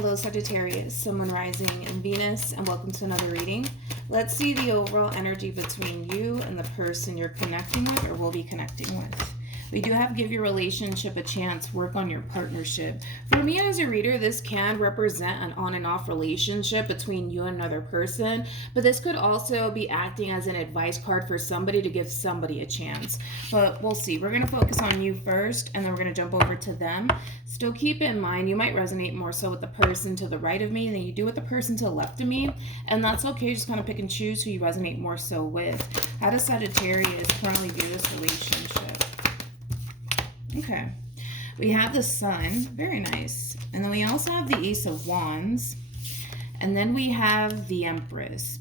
Hello Sagittarius, Sun, Moon, Rising, and Venus, and welcome to another reading. Let's see the overall energy between you and the person you're connecting with or will be connecting with. We do have give your relationship a chance, work on your partnership. For me as a reader, this can represent an on and off relationship between you and another person, but this could also be acting as an advice card for somebody to give somebody a chance. But we'll see. We're going to focus on you first, and then we're going to jump over to them. Still keep in mind, you might resonate more so with the person to the right of me than you do with the person to the left of me, and that's okay. Just kind of pick and choose who you resonate more so with. How does Sagittarius currently view this relationship? Okay, we have the Sun, very nice, and then we also have the Ace of Wands, and then we have the Empress.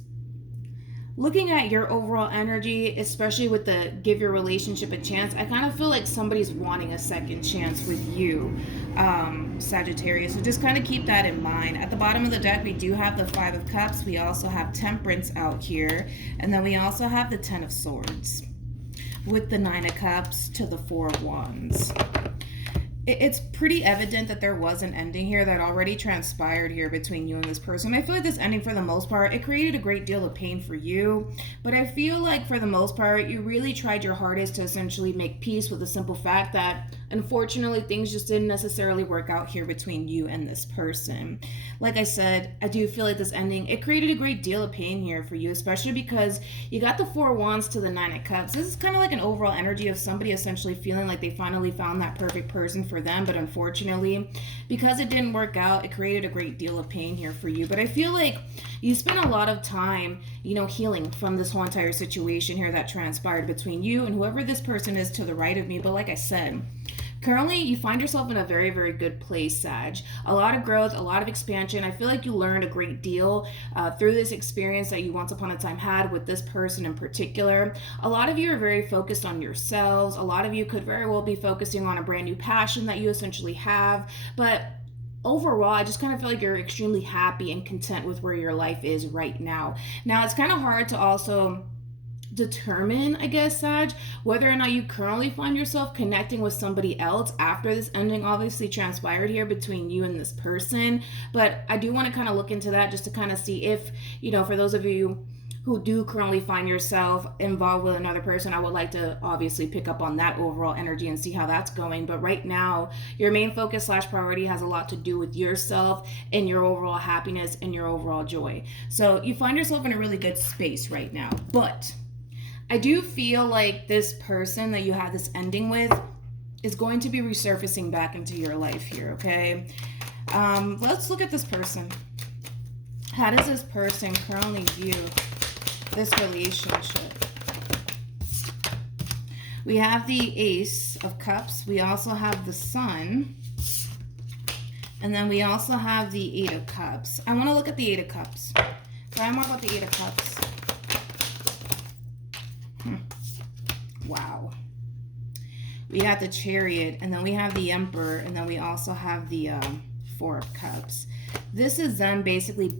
Looking at your overall energy, especially with the give your relationship a chance, I kind of feel like somebody's wanting a second chance with you, Sagittarius. So just kind of keep that in mind. At the bottom of the deck, we do have the Five of Cups. We also have Temperance out here, and then we also have the Ten of Swords, with the Nine of Cups to the Four of Wands. It's pretty evident that there was an ending here that already transpired here between you and this person. I feel like this ending, for the most part, it created a great deal of pain for you, but I feel like for the most part, you really tried your hardest to essentially make peace with the simple fact that unfortunately things just didn't necessarily work out here between you and this person. Like I said, I do feel like this ending, it created a great deal of pain here for you, especially because you got the Four of Wands to the Nine of Cups. This is kind of like an overall energy of somebody essentially feeling like they finally found that perfect person for them, but unfortunately, because it didn't work out, it created a great deal of pain here for you. But I feel like you spent a lot of time, healing from this whole entire situation here that transpired between you and whoever this person is to the right of me. But like I said, currently, you find yourself in a very, very good place, Sag. A lot of growth, a lot of expansion. I feel like you learned a great deal through this experience that you once upon a time had with this person in particular. A lot of you are very focused on yourselves. A lot of you could very well be focusing on a brand new passion that you essentially have. But overall, I just kind of feel like you're extremely happy and content with where your life is right now. Now, it's kind of hard to also determine, I guess, Sag, whether or not you currently find yourself connecting with somebody else after this ending obviously transpired here between you and this person. But I do want to kind of look into that just to kind of see if, for those of you who do currently find yourself involved with another person, I would like to obviously pick up on that overall energy and see how that's going. But right now, your main focus / priority has a lot to do with yourself and your overall happiness and your overall joy. So you find yourself in a really good space right now. But I do feel like this person that you had this ending with is going to be resurfacing back into your life here, okay? Let's look at this person. How does this person currently view this relationship? We have the Ace of Cups. We also have the Sun. And then we also have the Eight of Cups. I want to look at the Eight of Cups. Find more about the Eight of Cups. Wow. We have the Chariot, and then we have the Emperor, and then we also have the Four of Cups. This is them basically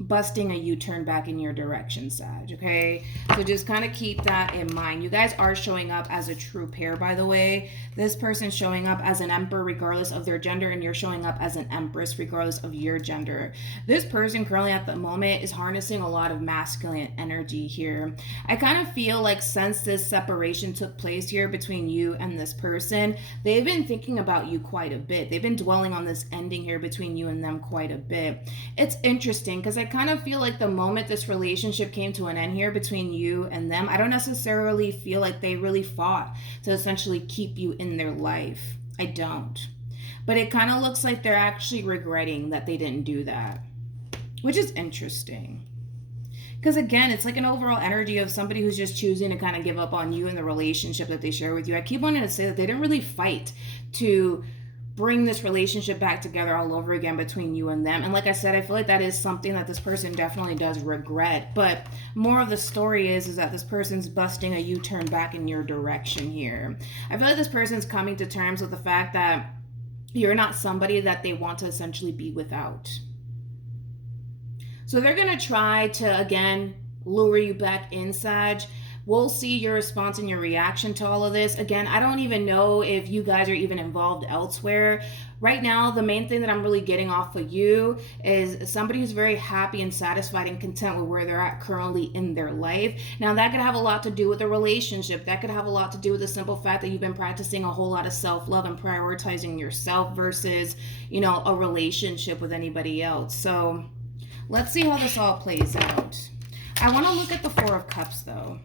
busting a U-turn back in your direction, Sag, okay? So just kind of keep that in mind. You guys are showing up as a true pair, by the way. This person's showing up as an Emperor regardless of their gender, and you're showing up as an Empress regardless of your gender. This person currently at the moment is harnessing a lot of masculine energy here. I kind of feel like since this separation took place here between you and this person, they've been thinking about you quite a bit. They've been dwelling on this ending here between you and them quite a bit. It's interesting because I kind of feel like the moment this relationship came to an end here between you and them, I don't necessarily feel like they really fought to essentially keep you in their life. I don't. But it kind of looks like they're actually regretting that they didn't do that, which is interesting. Because again, it's like an overall energy of somebody who's just choosing to kind of give up on you and the relationship that they share with you. I keep wanting to say that they didn't really fight to bring this relationship back together all over again between you and them. And like I said, I feel like that is something that this person definitely does regret. But more of the story is that this person's busting a U-turn back in your direction here. I feel like this person's coming to terms with the fact that you're not somebody that they want to essentially be without. So they're going to try to, again, lure you back in, Sag. We'll see your response and your reaction to all of this. Again, I don't even know if you guys are even involved elsewhere. Right now, the main thing that I'm really getting off of you is somebody who's very happy and satisfied and content with where they're at currently in their life. Now, that could have a lot to do with the relationship. That could have a lot to do with the simple fact that you've been practicing a whole lot of self-love and prioritizing yourself versus, a relationship with anybody else. So let's see how this all plays out. I want to look at the Four of Cups, though.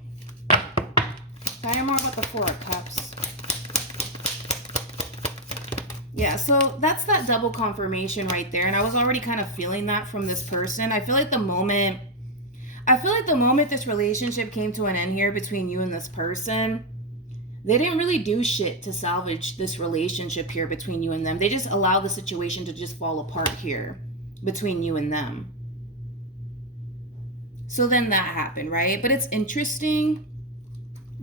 Find out more about the Four of Cups. Yeah, so that's that double confirmation right there. And I was already kind of feeling that from this person. I feel like the moment this relationship came to an end here between you and this person, they didn't really do shit to salvage this relationship here between you and them. They just allowed the situation to just fall apart here between you and them. So then that happened, right? But it's interesting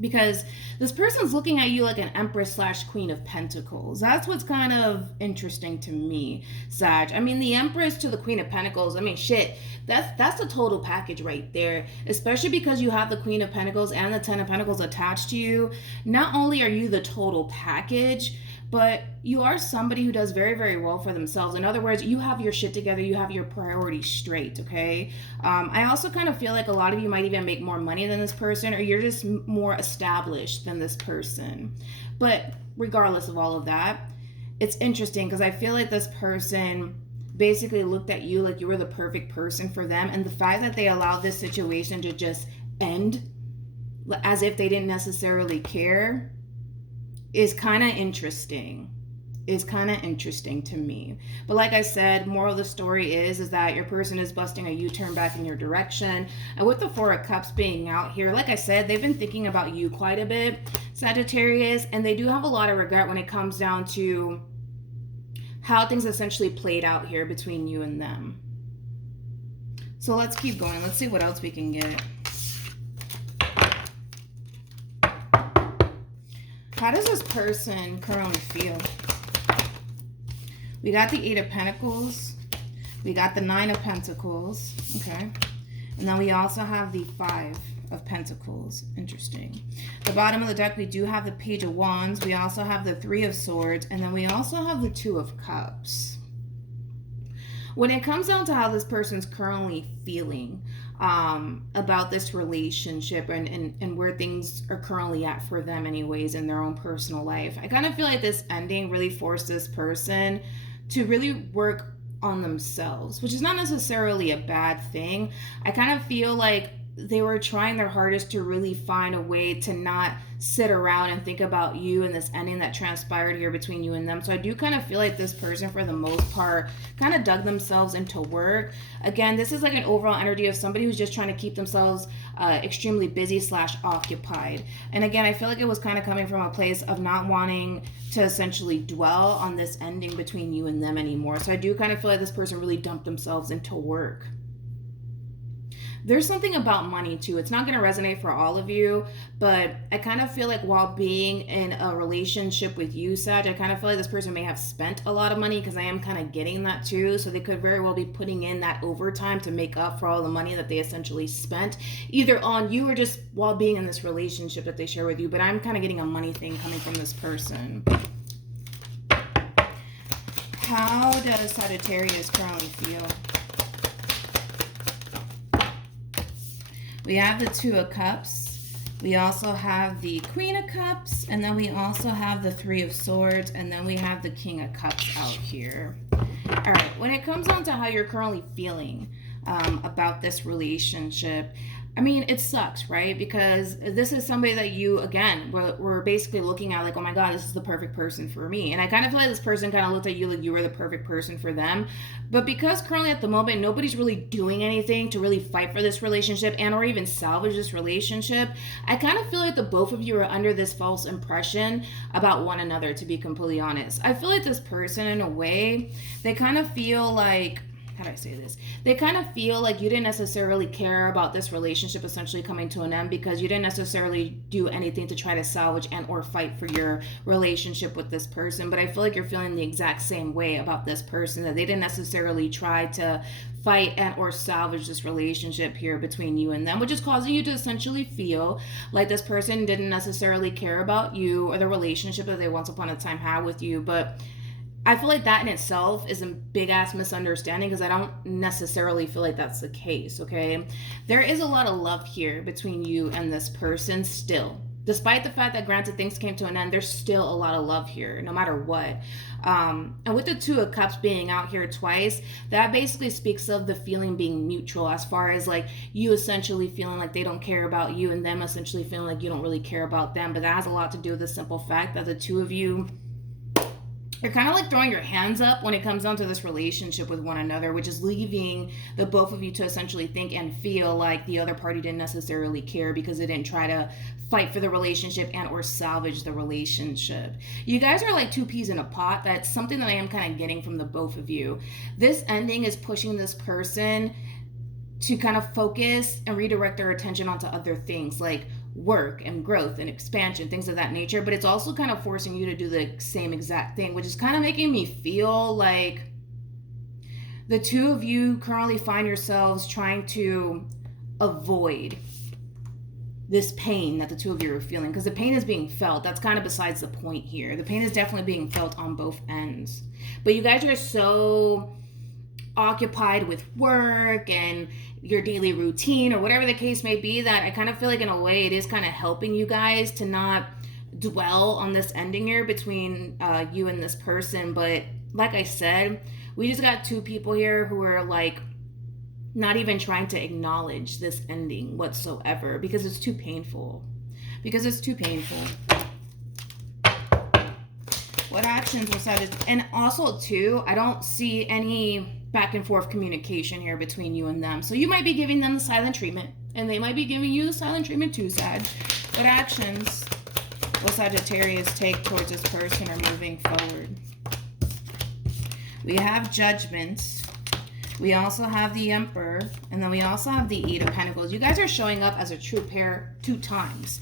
because this person's looking at you like an Empress / Queen of Pentacles. That's what's kind of interesting to me, Sag. I mean, the Empress to the Queen of Pentacles, I mean, shit, that's the total package right there, especially because you have the Queen of Pentacles and the Ten of Pentacles attached to you. Not only are you the total package, but you are somebody who does very, very well for themselves. In other words, you have your shit together. You have your priorities straight, okay? I also kind of feel like a lot of you might even make more money than this person, or you're just more established than this person. But regardless of all of that, it's interesting because I feel like this person basically looked at you like you were the perfect person for them. And the fact that they allowed this situation to just end as if they didn't necessarily care is kind of interesting. It's kind of interesting to me. But like I said, moral of the story is that your person is busting a U-turn back in your direction. And with the Four of Cups being out here, like I said, they've been thinking about you quite a bit, Sagittarius, and they do have a lot of regret when it comes down to how things essentially played out here between you and them. So let's keep going. Let's see what else we can get. How does this person currently feel? We got the Eight of Pentacles. We got the Nine of Pentacles. Okay. And then we also have the Five of Pentacles. Interesting. The bottom of the deck, we do have the Page of Wands. We also have the Three of Swords. And then we also have the Two of Cups. When it comes down to how this person's currently feeling about this relationship and where things are currently at for them anyways in their own personal life, I kind of feel like this ending really forced this person to really work on themselves, which is not necessarily a bad thing. I kind of feel like they were trying their hardest to really find a way to not sit around and think about you and this ending that transpired here between you and them. So I do kind of feel like this person, for the most part, kind of dug themselves into work. Again, this is like an overall energy of somebody who's just trying to keep themselves extremely busy / occupied. And again, I feel like it was kind of coming from a place of not wanting to essentially dwell on this ending between you and them anymore. So I do kind of feel like this person really dumped themselves into work. There's something about money too. It's not going to resonate for all of you, but I kind of feel like while being in a relationship with you, Sag, I kind of feel like this person may have spent a lot of money, because I am kind of getting that too. So they could very well be putting in that overtime to make up for all the money that they essentially spent, either on you or just while being in this relationship that they share with you. But I'm kind of getting a money thing coming from this person. How does Sagittarius currently feel? We have the Two of Cups. We also have the Queen of Cups. And then we also have the Three of Swords. And then we have the King of Cups out here. All right. When it comes down to how you're currently feeling about this relationship, I mean, it sucks, right? Because this is somebody that you, again, we're basically looking at like, oh my God, this is the perfect person for me. And I kind of feel like this person kind of looked at you like you were the perfect person for them. But because currently at the moment, nobody's really doing anything to really fight for this relationship and or even salvage this relationship, I kind of feel like the both of you are under this false impression about one another, to be completely honest. I feel like this person, in a way, they kind of feel like how do I say this? They kind of feel like you didn't necessarily care about this relationship essentially coming to an end because you didn't necessarily do anything to try to salvage and or fight for your relationship with this person. But I feel like you're feeling the exact same way about this person, that they didn't necessarily try to fight and or salvage this relationship here between you and them, which is causing you to essentially feel like this person didn't necessarily care about you or the relationship that they once upon a time had with you. But I feel like that in itself is a big ass misunderstanding, because I don't necessarily feel like that's the case, okay? There is a lot of love here between you and this person still. Despite the fact that, granted, things came to an end, there's still a lot of love here, no matter what. And with the Two of Cups being out here twice, that basically speaks of the feeling being mutual, as far as like you essentially feeling like they don't care about you and them essentially feeling like you don't really care about them. But that has a lot to do with the simple fact that the two of you, you're kind of like throwing your hands up when it comes down to this relationship with one another, which is leaving the both of you to essentially think and feel like the other party didn't necessarily care because they didn't try to fight for the relationship and or salvage the relationship. You guys are like two peas in a pot. That's something that I am kind of getting from the both of you. This ending is pushing this person to kind of focus and redirect their attention onto other things like work and growth and expansion, things of that nature. But it's also kind of forcing you to do the same exact thing, which is kind of making me feel like the two of you currently find yourselves trying to avoid this pain that the two of you are feeling, because the pain is being felt. That's kind of besides the point here. The pain is definitely being felt on both ends, but you guys are so occupied with work and your daily routine or whatever the case may be that I kind of feel like in a way it is kind of helping you guys to not dwell on this ending here between you and this person. But like I said, we just got two people here who are like not even trying to acknowledge this ending whatsoever because it's too painful. What actions was that? And also too, I don't see any back and forth communication here between you and them. So you might be giving them the silent treatment and they might be giving you the silent treatment too, Sag. What actions will Sagittarius take towards this person or moving forward? We have Judgment. We also have the Emperor, and then we also have the Eight of Pentacles. You guys are showing up as a true pair 2 times.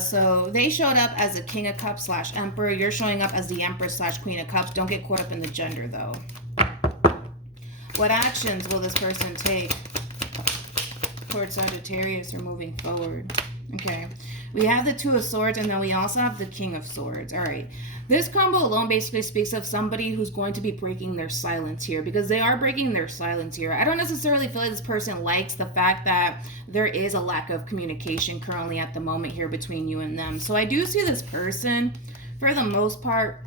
So they showed up as a King of Cups / Emperor. You're showing up as the Empress / Queen of Cups. Don't get caught up in the gender, though. What actions will this person take towards Sagittarius or moving forward? Okay, we have the Two of Swords, and then we also have the King of Swords. All right, this combo alone basically speaks of somebody who's going to be breaking their silence here, because they are breaking their silence here. I don't necessarily feel like this person likes the fact that there is a lack of communication currently at the moment here between you and them. So I do see this person, for the most part,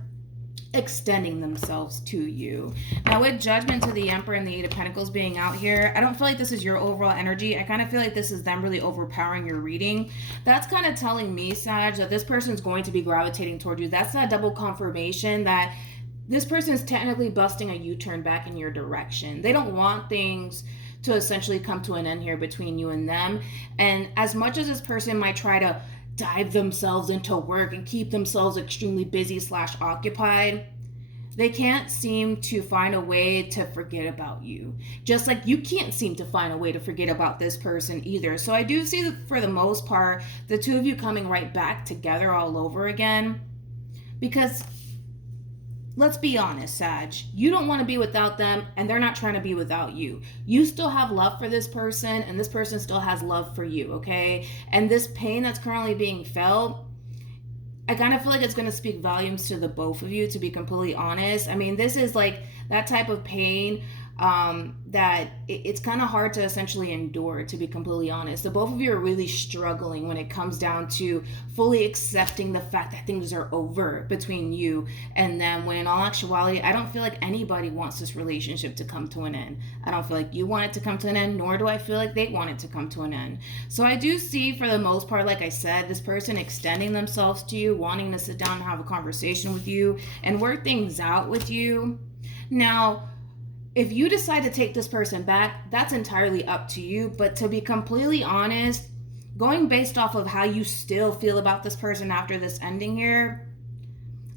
extending themselves to you. Now with Judgment to the Emperor and the Eight of Pentacles being out here, I don't feel like this is your overall energy. I kind of feel like this is them really overpowering your reading. That's kind of telling me, Sag, that this person's going to be gravitating toward you. That's that double confirmation that this person is technically busting a U-turn back in your direction. They don't want things to essentially come to an end here between you and them. And as much as this person might try to dive themselves into work and keep themselves extremely busy / occupied, they can't seem to find a way to forget about you. Just like you can't seem to find a way to forget about this person either. So I do see that for the most part, the two of you coming right back together all over again. Because let's be honest, Sag, you don't want to be without them and they're not trying to be without you. You still have love for this person and this person still has love for you, okay? And this pain that's currently being felt, I kind of feel like it's going to speak volumes to the both of you, to be completely honest. I mean, this is like that type of pain that it's kind of hard to essentially endure, to be completely honest. The both of you are really struggling when it comes down to fully accepting the fact that things are over between you and them, when in all actuality, I don't feel like anybody wants this relationship to come to an end. I don't feel like you want it to come to an end, nor do I feel like they want it to come to an end. So I do see, for the most part, like I said, this person extending themselves to you, wanting to sit down and have a conversation with you and work things out with you. Now, if you decide to take this person back, that's entirely up to you. But to be completely honest, going based off of how you still feel about this person after this ending here,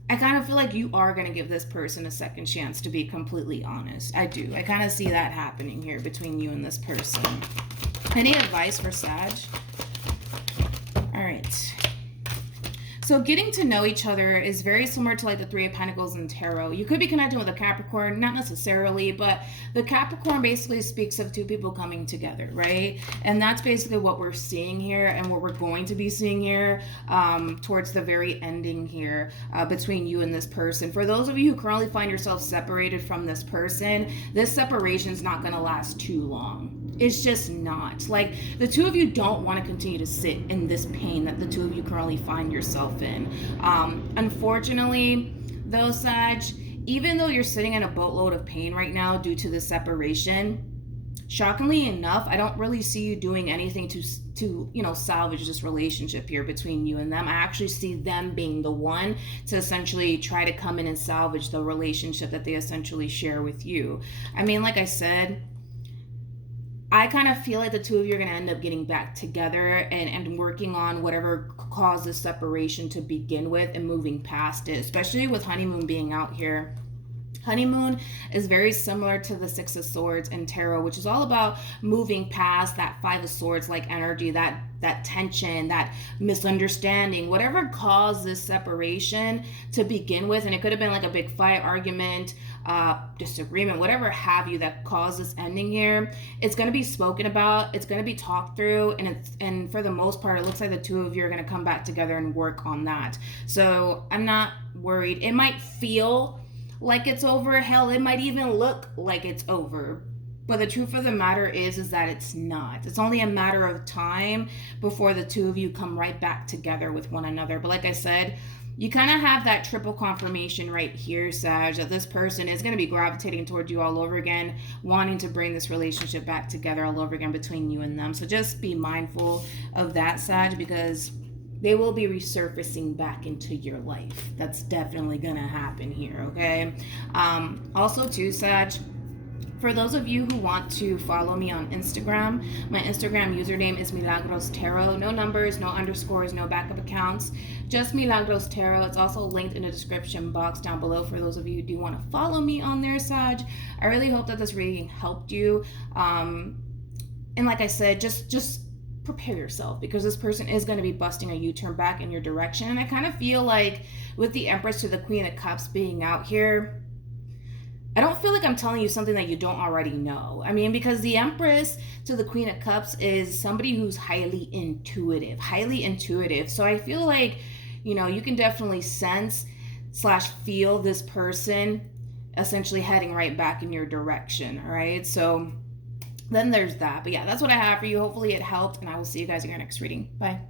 I kind of feel like you are going to give this person a second chance, to be completely honest. I do. I kind of see that happening here between you and this person. Any advice for Sag? All right. So getting to know each other is very similar to like the Three of Pentacles in Tarot. You could be connecting with a Capricorn, not necessarily, but the Capricorn basically speaks of two people coming together, right? And that's basically what we're seeing here and what we're going to be seeing here towards the very ending here between you and this person. For those of you who currently find yourself separated from this person, this separation is not going to last too long. It's just not. Like, the two of you don't want to continue to sit in this pain that the two of you currently find yourself in. Unfortunately, though, Sag, even though you're sitting in a boatload of pain right now due to the separation, shockingly enough, I don't really see you doing anything to you know, salvage this relationship here between you and them. I actually see them being the one to essentially try to come in and salvage the relationship that they essentially share with you. I mean, like I said, I kind of feel like the two of you are going to end up getting back together and working on whatever caused this separation to begin with and moving past it, especially with honeymoon being out here. Honeymoon is very similar to the Six of Swords in Tarot, which is all about moving past that Five of Swords like energy, that tension, that misunderstanding, whatever caused this separation to begin with. And it could have been like a big fight, argument, disagreement, whatever have you that caused this ending here. It's going to be spoken about. It's going to be talked through. And for the most part, it looks like the two of you are going to come back together and work on that. So I'm not worried. It might feel like it's over. Hell, it might even look like it's over. But the truth of the matter is that it's not. It's only a matter of time before the two of you come right back together with one another. But like I said, you kind of have that triple confirmation right here, Sag, that this person is going to be gravitating towards you all over again, wanting to bring this relationship back together all over again between you and them. So just be mindful of that, Sag, because they will be resurfacing back into your life. That's definitely going to happen here, okay? Also, too, Sag, for those of you who want to follow me on Instagram, my Instagram username is MilagrosTarot. No numbers, no underscores, no backup accounts, just MilagrosTarot. It's also linked in the description box down below for those of you who do want to follow me on there, Sag. I really hope that this reading helped you. And like I said, just prepare yourself, because this person is going to be busting a U-turn back in your direction. And I kind of feel like with the Empress to the Queen of Cups being out here, I don't feel like I'm telling you something that you don't already know. I mean, because the Empress to the Queen of Cups is somebody who's highly intuitive. So I feel like, you know, you can definitely sense / feel this person essentially heading right back in your direction, all right? So then there's that. But yeah, that's what I have for you. Hopefully it helped, and I will see you guys in your next reading. Bye.